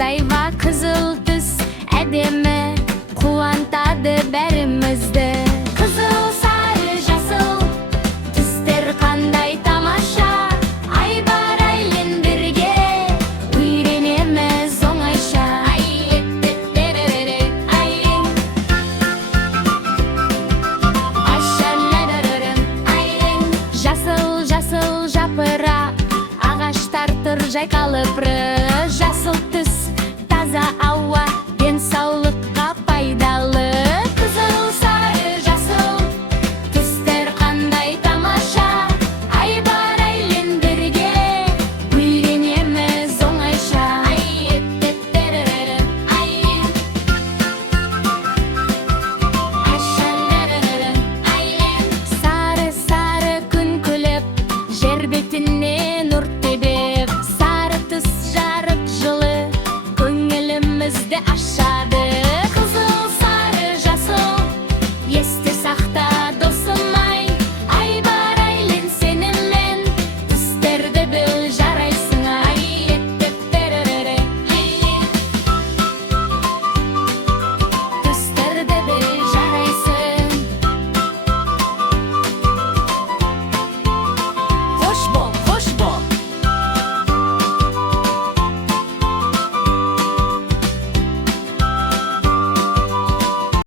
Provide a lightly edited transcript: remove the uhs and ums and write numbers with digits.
qanday va qizil tus әдемі қуантады бәрімізді. Қызыл, сары, жасыл түстер қандай тамаша, ай бар айлен бірге үйренеміз оңайша. Жасыл, жасыл жапырақ, ағаштар тұр жайқалып, жасыл түс таза ауа, денсаулыққа пайдалы. Қызыл, сары, жасыл түстер қандай тамаша, ай бар айлен бірге үйренеміз оңайша. Сары-сары күн күліп, жер бетіне нұр тебіп, сары түс жарық жылы көңілімізді аша.